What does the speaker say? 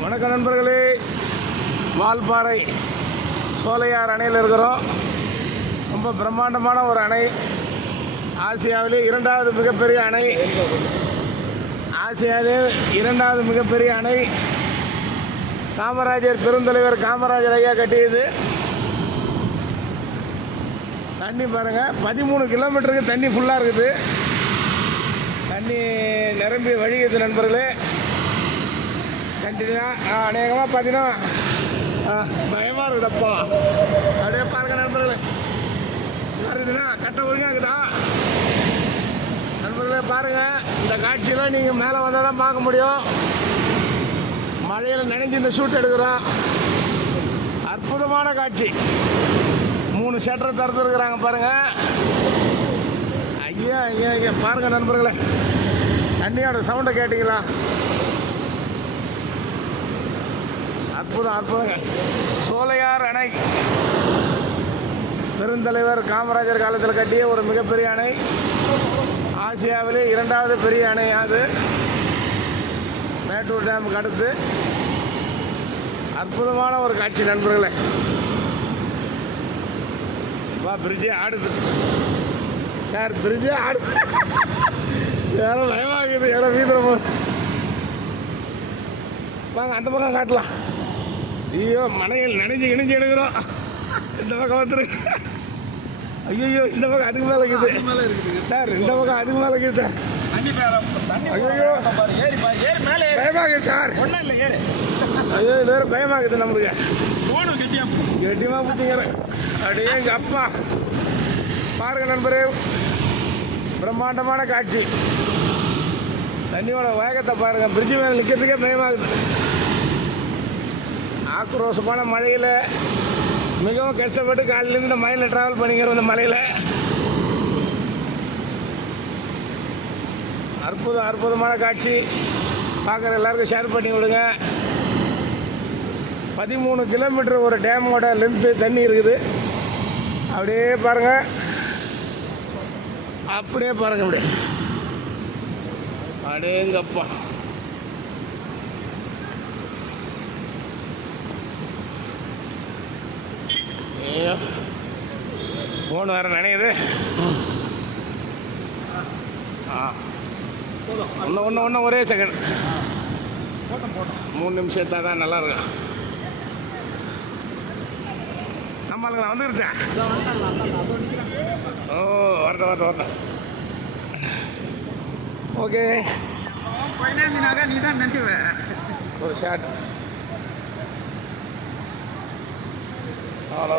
வணக்கம் நண்பர்களே. வால்பாறை சோலையார் அணையில் இருக்கிறோம். ரொம்ப பிரம்மாண்டமான ஒரு அணை. ஆசியாவிலே இரண்டாவது மிகப்பெரிய அணை. ஆசியாவிலே இரண்டாவது மிகப்பெரிய அணை. காமராஜர் பெருந்தலைவர் காமராஜர் ஐயா கட்டியது. தண்ணி பாருங்கள் பதிமூணு கிலோமீட்டருக்கு தண்ணி ஃபுல்லாக இருக்குது. தண்ணி நிரம்பி வழியுது நண்பர்களே. கண்டினியூ அநேகமாக பார்த்தீங்கன்னா ஆ, இருக்குதப்பா. அப்படியே பாருங்க நண்பர்களே. இருக்குதுன்னா கட்ட ஒழுங்காக்குதா நண்பர்களே பாருங்கள் இந்த காட்சியெல்லாம் நீங்கள் மேலே வந்தால் தான் பார்க்க முடியும். மழையில் நனைஞ்சு இந்த ஷூட் எடுக்கிறோம். அற்புதமான காட்சி. மூணு ஷட்டரை திறந்துருக்குறாங்க பாருங்கள் ஐயா ஐயா ஐயா. பாருங்க நண்பர்களே. தண்ணியோட சவுண்டை கேட்டிங்களா? அற்புதம் அற்புதங்கள் சோலையார் அணை. பெருந்தலைவர் காமராஜர் காலத்தில் கட்டிய ஒரு மிகப்பெரிய அணை. ஆசியாவிலே இரண்டாவது பெரிய அணை அது. மேட்டூர் டேமுக்கு அடுத்து. அற்புதமான ஒரு காட்சி நண்பர்களே. வா பிரிட்ஜே ஆடுது. சார் பிரிட்ஜே ஆடு. யாரோ பயமாகுது இடம் வீதில் வாங்க அந்த பக்கம் காட்டலாம். ஐயோ மனையில் நனைஞ்சு இணைஞ்சு எடுக்கிறோம். இந்த பக்கம் வந்துரு. ஐயோ இந்த பக்கம் அதுக்கு மேலே இருக்குது. சார் இந்த பக்கம் அதுக்கு மேலே இருக்குது சார். ஐயோ. பயமாகுது சார். ஐயோ இது வேறு பயமாகுது நம்மளுக்கு. கெட்டியமாக பிடிச்சிங்கிற அப்படியே எங்கள் அப்பா. பாருங்க நண்பரே. பிரம்மாண்டமான காட்சி. தண்ணியோட வேகத்தை பாருங்க. பிரிட்ஜு மேலே நிற்கிறதுக்கே பயமாகுது. ஆக்ரோஷமான மழையில் மிகவும் கஷ்டப்பட்டு காலையிலேருந்து இந்த மலையில் ட்ராவல் பண்ணிக்கிறோம் இந்த மலையில். அற்புதம் அற்புதமான காட்சி. பார்க்குற எல்லாருக்கும் ஷேர் பண்ணி விடுங்க. பதிமூணு கிலோமீட்டர் ஒரு டேமோட லென்த்து தண்ணி இருக்குது. அப்படியே பாருங்க. அப்படியே பாருங்க அப்படியே. அடேங்கப்பா. ஐயோ ஃபோன் வேறு நினையுது. ஆ. ஒன்று ஒன்று ஒன்று ஒரே செகண்ட் மூணு நிமிஷத்தாக தான் நல்லா இருக்கும். நம்மளுக்கு நான் வந்துருச்சேன் ஓ வரட்ட வரட்ட வரட்ட ஓகே. நீ தான் நன்றி ஒரு ஷார்ட் அவ்வளோ